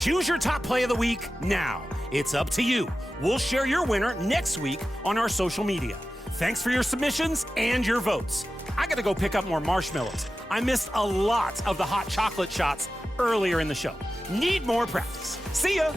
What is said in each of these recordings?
Choose your top play of the week now. It's up to you. We'll share your winner next week on our social media. Thanks for your submissions and your votes. I gotta go pick up more marshmallows. I missed a lot of the hot chocolate shots earlier in the show. Need more practice. See ya.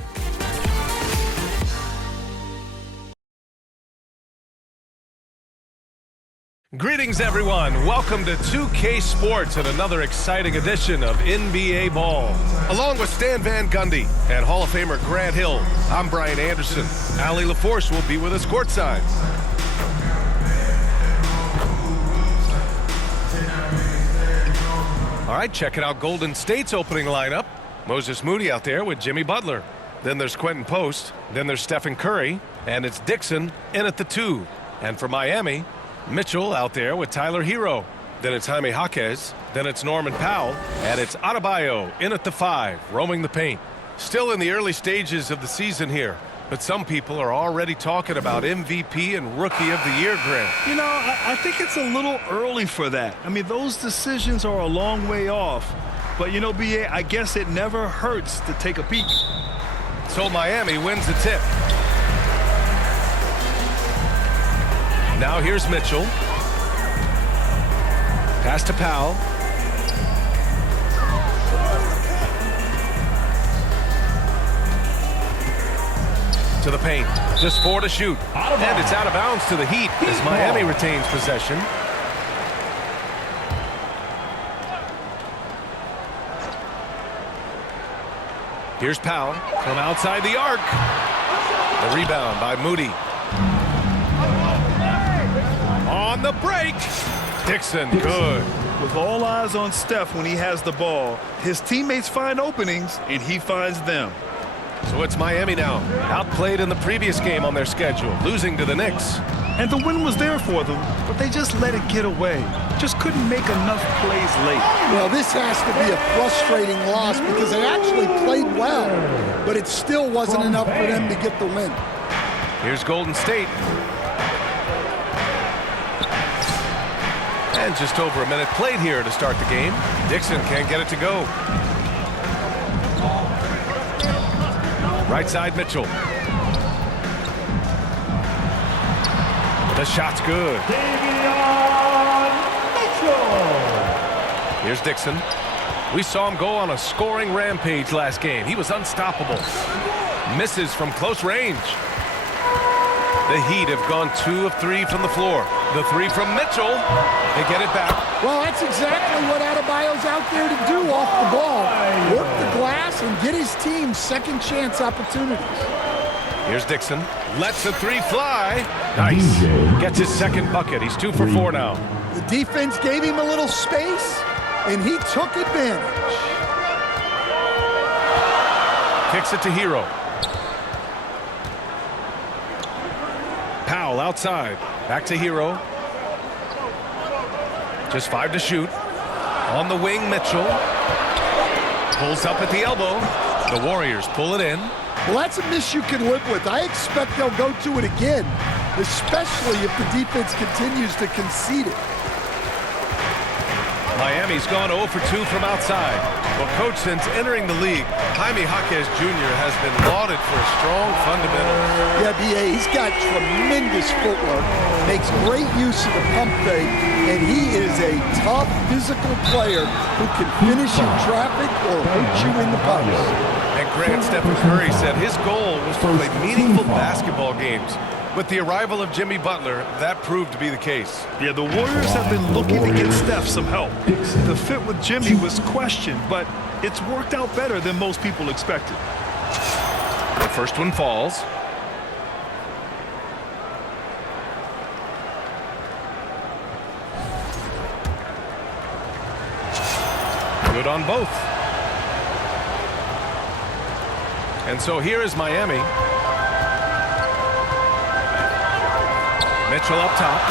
Greetings, everyone. Welcome to 2K Sports and another exciting edition of NBA Ball. Along with Stan Van Gundy and Hall of Famer Grant Hill, I'm Brian Anderson. Allie LaForce will be with us courtside. All right, checking out Golden State's opening lineup. Moses Moody out there with Jimmy Butler. Then there's Quentin Post. Then there's Stephen Curry. And it's Dixon in at the 2. And for Miami, Mitchell out there with Tyler Hero. Then it's Jaime Jaquez. Then it's Norman Powell. And it's Adebayo in at the 5, roaming the paint. Still in the early stages of the season here, but some people are already talking about MVP and Rookie of the Year, Grant. You know, I think it's a little early for that. I mean, those decisions are a long way off. But, you know, B.A., I guess it never hurts to take a peek. So Miami wins the tip. Now here's Mitchell. Pass to Powell. To the paint. Just 4 to shoot. And it's out of bounds to the Heat as Miami retains possession. Here's Powell from outside the arc. The rebound by Moody. On the break, Dixon, good. With all eyes on Steph when he has the ball, his teammates find openings, and he finds them. So it's Miami now, outplayed in the previous game on their schedule, losing to the Knicks. And the win was there for them, but they just let it get away. Just couldn't make enough plays late. Well, this has to be a frustrating loss because they actually played well, but it still wasn't enough for them to get the win. Here's Golden State. And just over a minute played here to start the game. Dixon can't get it to go. Right side, Mitchell. The shot's good. Here's Dixon. We saw him go on a scoring rampage last game. He was unstoppable. Misses from close range. The Heat have gone 2 of 3 from the floor. The 3 from Mitchell. They get it back. Well, that's exactly what Adebayo's out there to do off the ball. Work the glass and get his team second chance opportunities. Here's Dixon. Lets the 3 fly. Nice. Gets his second bucket. He's 2 for 4 now. The defense gave him a little space, and he took advantage. Kicks it to Hero. Powell outside. Back to Hero. Just 5 to shoot. On the wing, Mitchell. Pulls up at the elbow. The Warriors pull it in. Well, that's a miss you can live with. I expect they'll go to it again, especially if the defense continues to concede it. Miami's gone 0 for 2 from outside. Well, coach, since entering the league, Jaime Jaquez Jr. has been lauded for his strong fundamentals. Yeah, B.A., he's got tremendous footwork, makes great use of the pump fake, and he is a tough physical player who can finish in traffic or hurt you in the post. And Grant, Stephen Curry said his goal was to play meaningful basketball games. With the arrival of Jimmy Butler, that proved to be the case. Yeah, the Warriors have been looking to get Steph some help. The fit with Jimmy was questioned, but it's worked out better than most people expected. The first one falls. Good on both. And so here is Miami. Mitchell up top.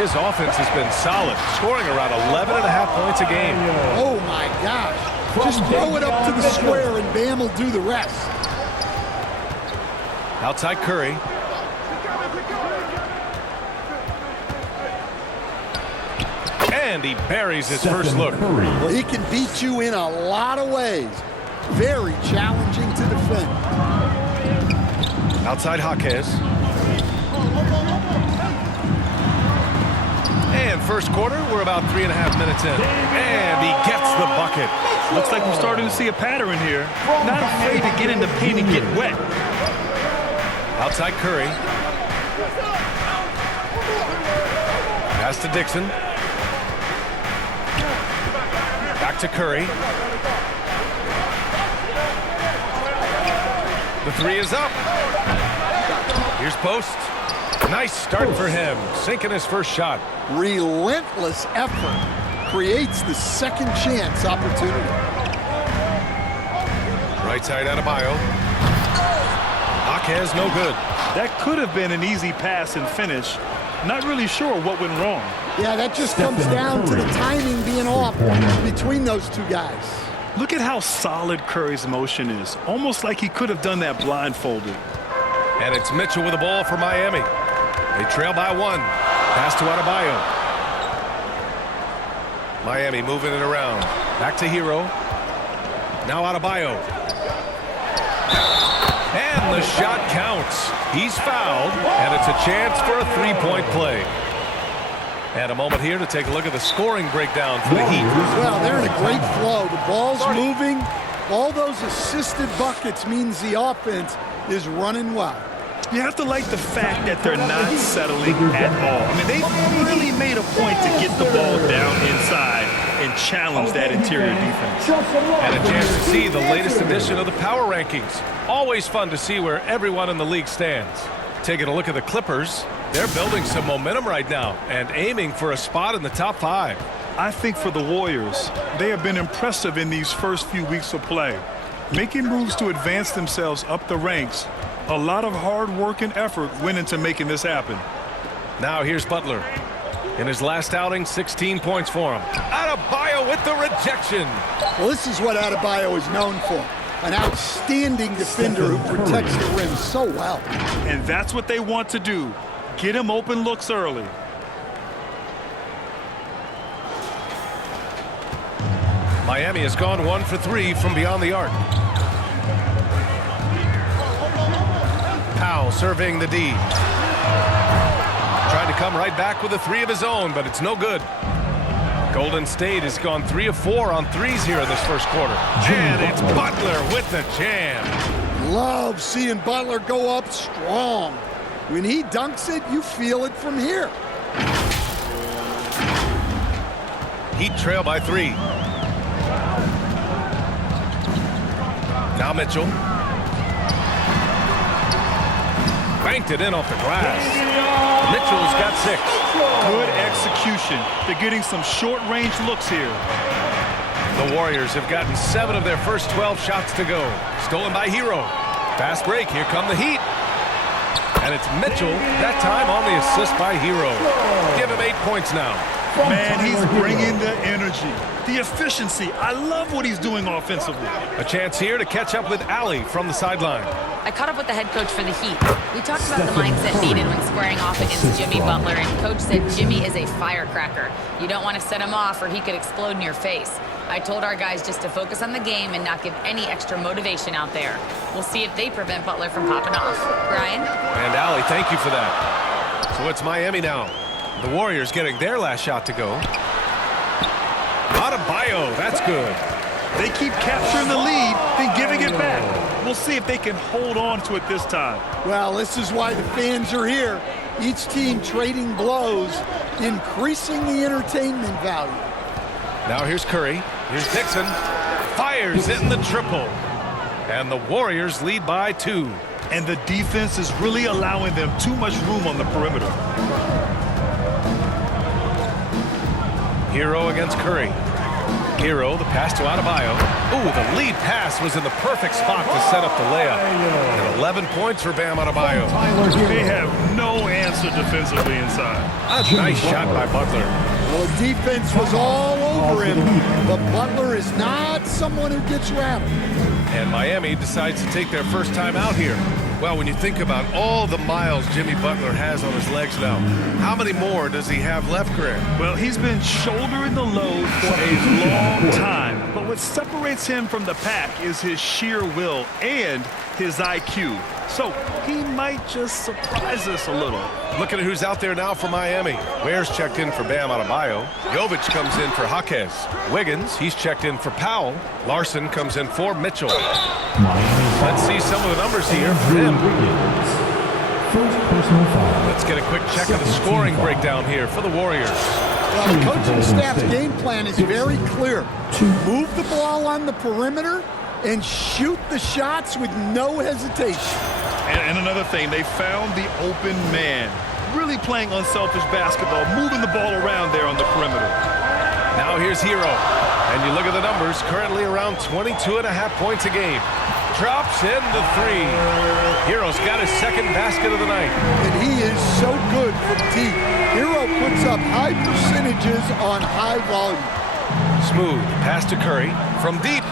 His offense has been solid, scoring around 11.5 points a game. Oh, my gosh. Just throw it up to the square and Bam will do the rest. Outside Curry. And he buries his first look. Well, he can beat you in a lot of ways. very challenging to defend. Outside Jaquez. And first quarter, we're about 3.5 minutes in. And he gets the bucket. Looks like we're starting to see a pattern here. Not afraid to get in the paint and get wet. Outside Curry. Pass to Dixon. Back to Curry. The three is up. Here's post. Nice start for him. Sinking his first shot. Relentless effort creates the second chance opportunity. Right side Adebayo. Jaquez no good. That could have been an easy pass and finish. Not really sure what went wrong. Yeah, that just comes down to the timing being off between those two guys. Look at how solid Curry's motion is. Almost like he could have done that blindfolded. And it's Mitchell with the ball for Miami. They trail by 1. Pass to Adebayo. Miami moving it around. Back to Hero. Now Adebayo. And the shot counts. He's fouled, and it's a chance for a three-point play. And a moment here to take a look at the scoring breakdown for the Heat. Well, they're in a great flow. The ball's moving. All those assisted buckets means the offense is running well. You have to like the fact that they're not settling at all. I mean, they've really made a point to get the ball down inside and challenge that interior defense. And a chance to see the latest edition of the power rankings. Always fun to see where everyone in the league stands. Taking a look at the Clippers, they're building some momentum right now and aiming for a spot in the top 5. I think for the Warriors, they have been impressive in these first few weeks of play, making moves to advance themselves up the ranks. A lot of hard work and effort went into making this happen. Now here's Butler. In his last outing, 16 points for him. Adebayo with the rejection. Well, this is what Adebayo is known for. An outstanding defender who protects the rim so well. And that's what they want to do. Get him open looks early. Miami has gone 1 for 3 from beyond the arc. Powell surveying the D. Trying to come right back with a 3 of his own, but it's no good. Golden State has gone 3 of 4 on threes here in this first quarter. And it's Butler with the jam. Love seeing Butler go up strong. When he dunks it, you feel it from here. Heat trail by 3. Now Mitchell. Banked it in off the glass. Mitchell's got 6. Good execution. They're getting some short-range looks here. The Warriors have gotten 7 of their first 12 shots to go. Stolen by Hero. Fast break. Here come the Heat. And it's Mitchell, that time on the assist by Hero. Give him 8 points now. Man, he's bringing the energy, the efficiency. I love what he's doing offensively. A chance here to catch up with Allie from the sideline. I caught up with the head coach for the Heat. We talked about the mindset needed when squaring off against Jimmy Butler, and Coach said Jimmy is a firecracker. You don't want to set him off or he could explode in your face. I told our guys just to focus on the game and not give any extra motivation out there. We'll see if they prevent Butler from popping off. Brian? And Allie, thank you for that. So it's Miami now. The Warriors getting their last shot to go. Adebayo, that's good. They keep capturing the lead, then giving it back. We'll see if they can hold on to it this time. Well, this is why the fans are here. Each team trading blows, increasing the entertainment value. Now here's Curry. Here's Dixon. Fires in the triple. And the Warriors lead by 2. And the defense is really allowing them too much room on the perimeter. Hero against Curry. Hero, the pass to Adebayo. Ooh, the lead pass was in the perfect spot to set up the layup. And 11 points for Bam Adebayo. They have no answer defensively inside. A nice shot by Butler. Well, the defense was all over him, but Butler is not someone who gets rattled. And Miami decides to take their first time out here. Well, when you think about all the miles Jimmy Butler has on his legs now, how many more does he have left, Greg? Well, he's been shouldering the load for a long time. But with What separates him from the pack is his sheer will and his IQ. So he might just surprise us a little. Looking at who's out there now for Miami. Ware's checked in for Bam Adebayo. Jovic comes in for Jaquez. Wiggins, he's checked in for Powell. Larson comes in for Mitchell. Let's see some of the numbers here for him. First personal foul. Let's get a quick check of the scoring breakdown here for the Warriors. Well, the coaching staff's game plan is very clear. Move the ball on the perimeter and shoot the shots with no hesitation. And another thing, they found the open man. Really playing unselfish basketball, moving the ball around there on the perimeter. Now here's Hero. And you look at the numbers, currently around 22.5 points a game. Drops in the three. Hero's got his second basket of the night. And he is so good from deep. Hero puts up high percentages on high volume. Smooth pass to Curry from deep.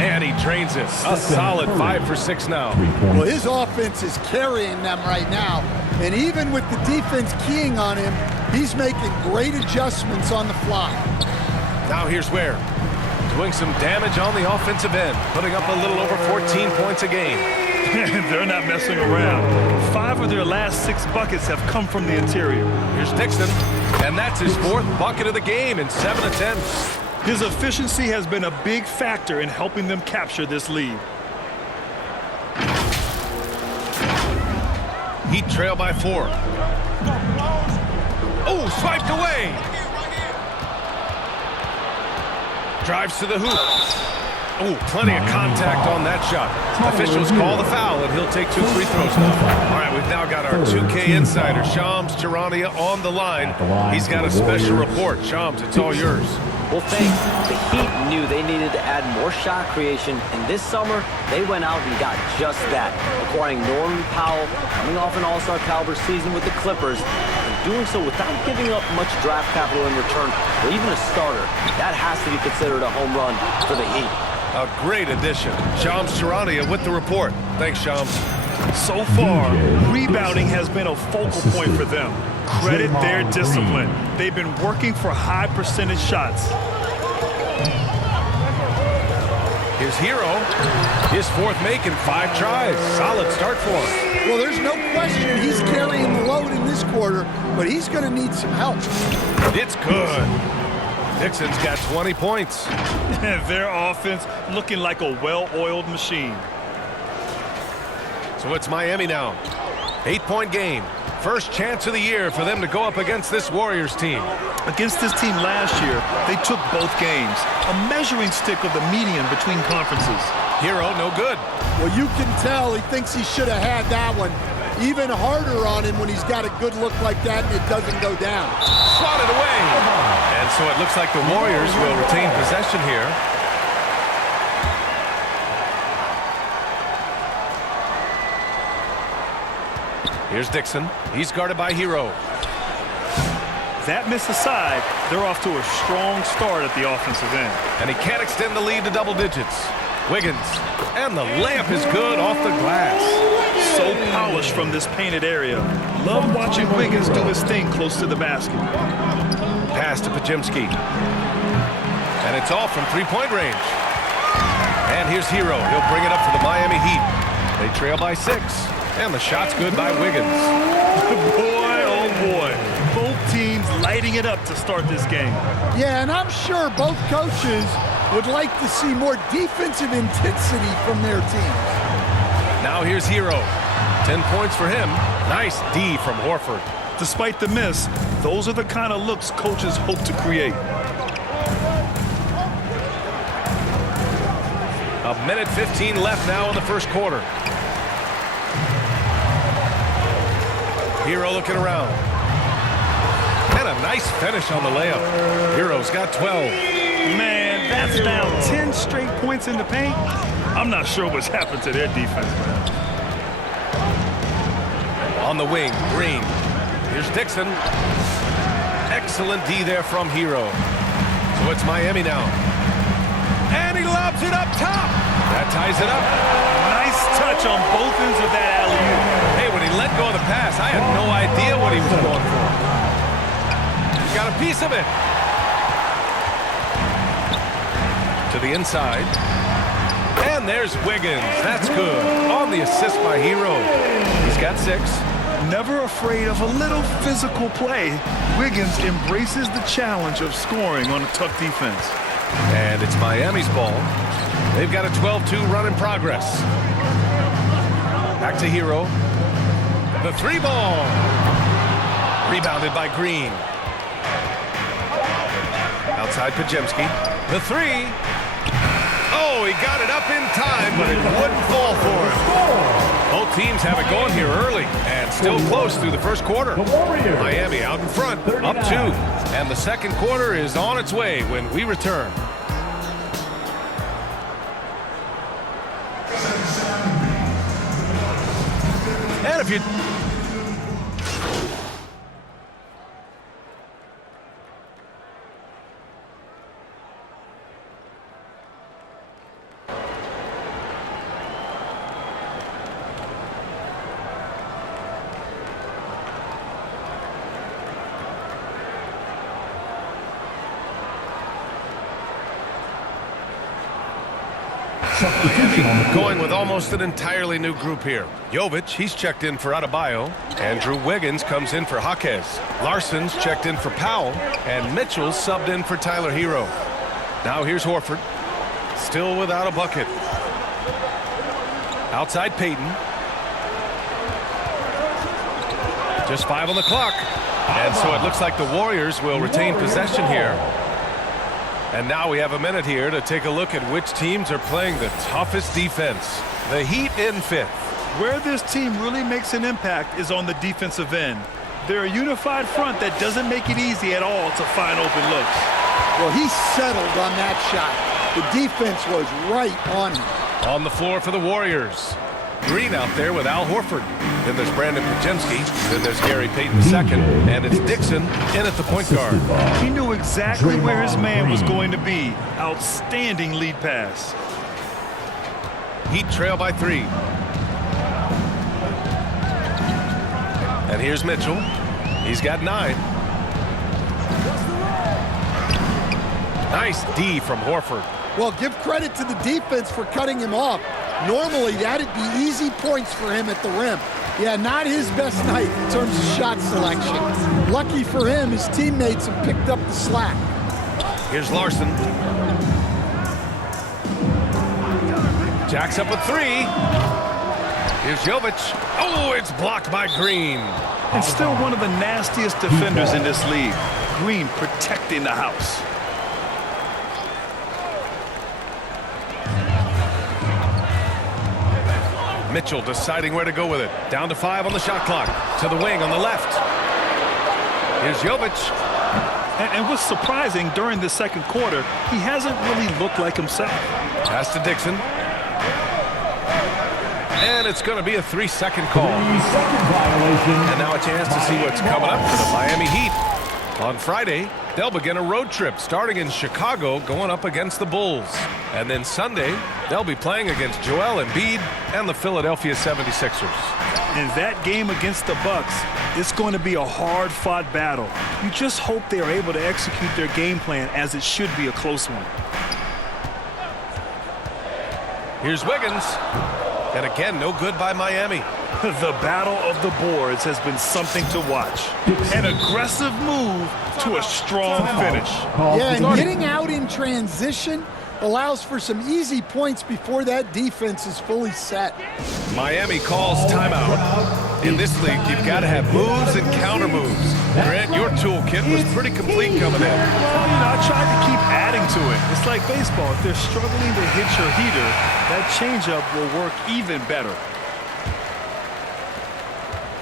And he drains it. A solid 5 for 6 now. Well, his offense is carrying them right now. And even with the defense keying on him, he's making great adjustments on the fly. Now here's Ware. Doing some damage on the offensive end. Putting up a little over 14 points a game. They're not messing around. 5 of their last 6 buckets have come from the interior. Here's Dixon. And that's his 4th bucket of the game in 7 attempts. His efficiency has been a big factor in helping them capture this lead. Heat trail by 4. Oh, swiped away. Drives to the hoop. Oh, plenty of contact on that shot. Officials call the foul, and he'll take 2 free throws now. All right, we've now got our 2K insider, Shams Charania, on the line. He's got a special report. Shams, it's all yours. Well, thanks. The Heat knew they needed to add more shot creation, and this summer, they went out and got just that, acquiring Norman Powell, coming off an all-star caliber season with the Clippers, and doing so without giving up much draft capital in return, or even a starter. That has to be considered a home run for the Heat. A great addition. Shams Charania with the report. Thanks, Shams. So far, rebounding has been a focal point for them. Credit their discipline. They've been working for high percentage shots. Here's Hero. His 4th make in 5 tries. Solid start for him. Well, there's no question he's carrying the load in this quarter, but he's going to need some help. It's good. Dixon's got 20 points. Their offense looking like a well-oiled machine. So it's Miami now. 8-point game. First chance of the year for them to go up against this Warriors team. Against this team last year, they took both games. A measuring stick of the median between conferences. Hero, no good. Well, you can tell he thinks he should have had that one. Even harder on him when he's got a good look like that and it doesn't go down. Swatted away. And so it looks like the Warriors will retain possession here. Here's Dixon. He's guarded by Hero. That miss aside, they're off to a strong start at the offensive end. And he can't extend the lead to double digits. Wiggins. And the layup is good off the glass. So polished from this painted area. Love watching Wiggins do his thing close to the basket. Pass to Pajimski. And it's all from 3-point range. And here's Hero. He'll bring it up for the Miami Heat. They trail by 6. And the shot's good by Wiggins. Boy, oh boy. Both teams lighting it up to start this game. Yeah, and I'm sure both coaches would like to see more defensive intensity from their teams. Now here's Hero. 10 points for him. Nice D from Horford. Despite the miss, those are the kind of looks coaches hope to create. A minute 15 left now in the first quarter. Hero looking around. And a nice finish on the layup. Hero's got 12. Man, that's now 10 straight points in the paint. I'm not sure what's happened to their defense, man. On the wing, Green. Here's Dixon. Excellent D there from Hero. So it's Miami now. And he lobs it up top. That ties it up. Nice touch on both ends of that alley-oop. Hey, when he let go of the pass, I had no idea what he was going for. He got a piece of it. To To the inside. And there's Wiggins. That's good. On the assist by Hero. He's got 6. Never afraid of a little physical play, Wiggins embraces the challenge of scoring on a tough defense. And it's Miami's ball. They've got a 12-2 run in progress. Back to Hero. The 3 ball. Rebounded by Green. Outside Pajemski. The 3. Oh, he got it up in time, but it wouldn't fall for him. Both teams have it going here early and still close through the first quarter. Miami out in front, up 2. And the second quarter is on its way when we return. And if you... Miami going with almost an entirely new group here. Jovic, he's checked in for Adebayo. Andrew Wiggins comes in for Jaquez. Larson's checked in for Powell. And Mitchell's subbed in for Tyler Hero. Now here's Horford. Still without a bucket. Outside Payton. Just 5 on the clock. And so it looks like the Warriors will retain possession here. And now we have a minute here to take a look at which teams are playing the toughest defense. The Heat in 5th. Where this team really makes an impact is on the defensive end. They're a unified front that doesn't make it easy at all to find open looks. Well, he settled on that shot. The defense was right on him. On the floor for the Warriors. Green out there with Al Horford. Then there's Brandon Pajemski. Then there's Gary Payton II. And it's Dixon in at the point guard. He knew exactly where his man was going to be. Outstanding lead pass. Heat trail by 3. And here's Mitchell. He's got 9. Nice D from Horford. Well, give credit to the defense for cutting him off. Normally, that'd be easy points for him at the rim. Yeah, not his best night in terms of shot selection. Lucky for him, his teammates have picked up the slack. Here's Larson. Jacks up a 3. Here's Jovic. Oh, it's blocked by Green. And still one of the nastiest defenders in this league. Green protecting the house. Mitchell deciding where to go with it. Down to 5 on the shot clock. To the wing on the left. Here's Jovic. And what's surprising, during the second quarter, he hasn't really looked like himself. Pass to Dixon. And it's going to be a 3-second call. 3-second violation. And now a chance to see what's coming up for the Miami Heat. On Friday, they'll begin a road trip starting in Chicago, going up against the Bulls. And then Sunday, they'll be playing against Joel Embiid and the Philadelphia 76ers. In that game against the Bucks, it's going to be a hard-fought battle. You just hope they are able to execute their game plan, as it should be a close one. Here's Wiggins. And again, no good by Miami. The battle of the boards has been something to watch. An aggressive move to a strong finish. Yeah, and getting out in transition allows for some easy points before that defense is fully set. Miami calls timeout. In this league, you've got to have moves and counter moves. Grant, your toolkit was pretty complete coming in. Well, I tried to keep adding to it. It's like baseball. If they're struggling to hit your heater, that changeup will work even better.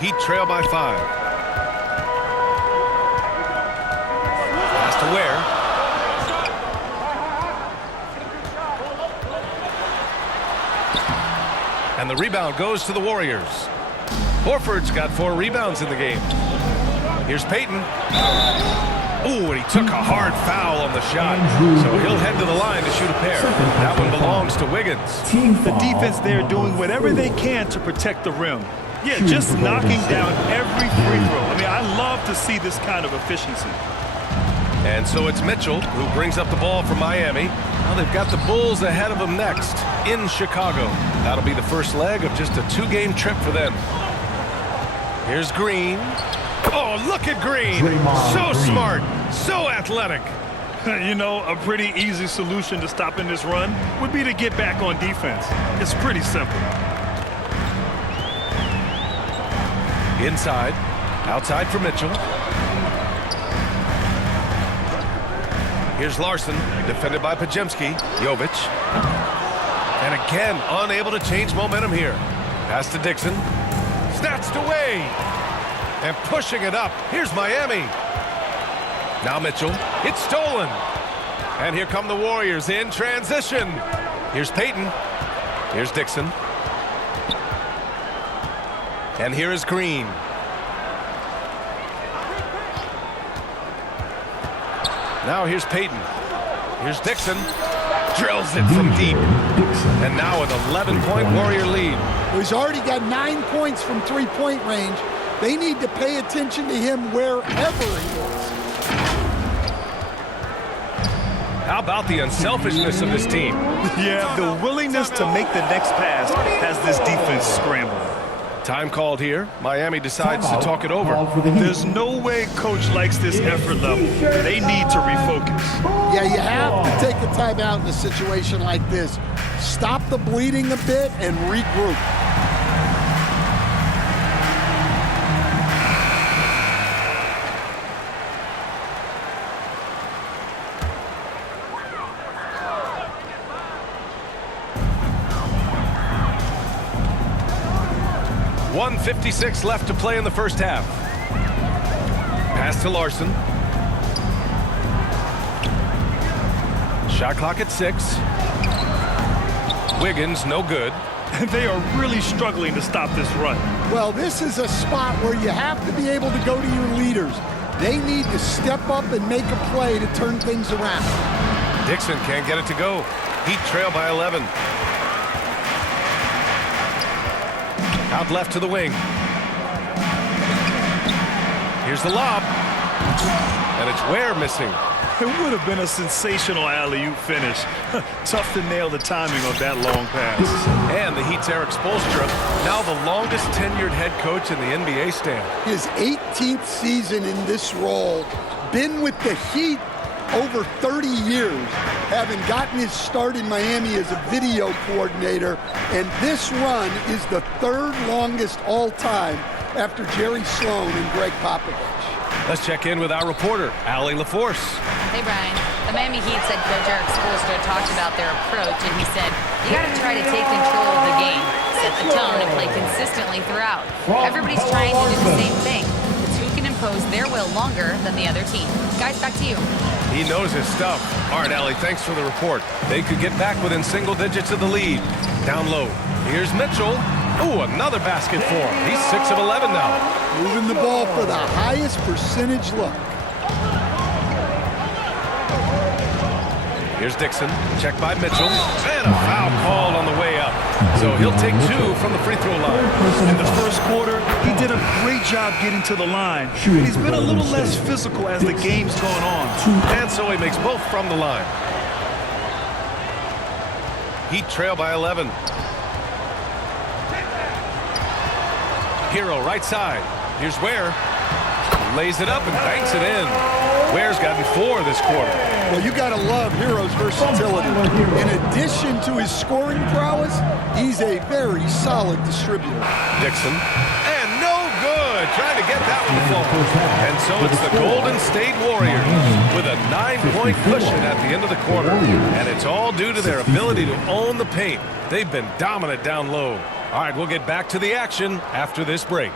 Heat trail by 5. Pass to Ware. And the rebound goes to the Warriors. Horford's got 4 rebounds in the game. Here's Payton. Oh, and he took a hard foul on the shot. So he'll head to the line to shoot a pair. That one belongs to Wiggins. The defense there doing whatever they can to protect the rim. Yeah, just knocking down every free throw. I mean, I love to see this kind of efficiency. And so it's Mitchell who brings up the ball for Miami. Well, they've got the Bulls ahead of them next in Chicago. That'll be the first leg of just a 2-game trip for them. Here's Green. Oh, look at Green. So smart, so athletic. You know, a pretty easy solution to stopping this run would be to get back on defense. It's pretty simple. Inside, outside for Mitchell. Here's Larson, defended by Pajemski. Jovic. And again, unable to change momentum here. Pass to Dixon. Snatched away. And pushing it up. Here's Miami. Now Mitchell. It's stolen. And here come the Warriors in transition. Here's Payton. Here's Dixon. And here is Green. Now here's Payton. Here's Dixon. Drills it from deep. And now with 11-point Warrior lead. He's already got 9 points from three-point range. They need to pay attention to him wherever he is. How about the unselfishness of this team? Yeah, the willingness to make the next pass has this defense scrambling. Time called here. Miami decides to talk it over. There's no way coach likes this effort level. They need to refocus. Yeah, you have to take a timeout in a situation like this. Stop the bleeding a bit and regroup. .156 left to play in the first half. Pass to Larson. Shot clock at 6. Wiggins, no good. They are really struggling to stop this run. Well, this is a spot where you have to be able to go to your leaders. They need to step up and make a play to turn things around. Dixon can't get it to go. Heat trail by 11. Out left to the wing. Here's the lob. And it's Ware missing. It would have been a sensational alley-oop finish. Tough to nail the timing of that long pass. And the Heat's Eric Spoelstra, now the longest tenured head coach in the NBA stand. His 18th season in this role, been with the Heat over 30 years, having gotten his start in Miami as a video coordinator, and this run is the 3rd longest all time after Jerry Sloan and Greg Popovich. Let's check in with our reporter, Allie LaForce. Hey, Brian. The Miami Heat said Coach Eric Spoelstra talked about their approach, and he said, you got to try to take control of the game, set the tone, and play consistently throughout. Everybody's trying to do the same thing. It's who can impose their will longer than the other team. Guys, back to you. He knows his stuff. All right, Allie, thanks for the report. They could get back within single digits of the lead. Down low. Here's Mitchell. Ooh, another basket for him. He's 6 of 11 now. Moving the ball for the highest percentage look. Here's Dixon. Checked by Mitchell. And a foul called on the way up. So he'll take 2 from the free throw line. In the first quarter, he did a great job getting to the line. He's been a little less physical as the game's gone on. And so he makes both from the line. Heat trail by 11. Hero right side. Here's Ware. Lays it up and banks it in. Ware's gotten 4 this quarter. Well, you got to love Hero's versatility. In addition to his scoring prowess, he's a very solid distributor. Dixon. And no good. Trying to get that one to fall. And so it's the Golden State Warriors with a 9-point cushion at the end of the quarter. And it's all due to their ability to own the paint. They've been dominant down low. All right, we'll get back to the action after this break.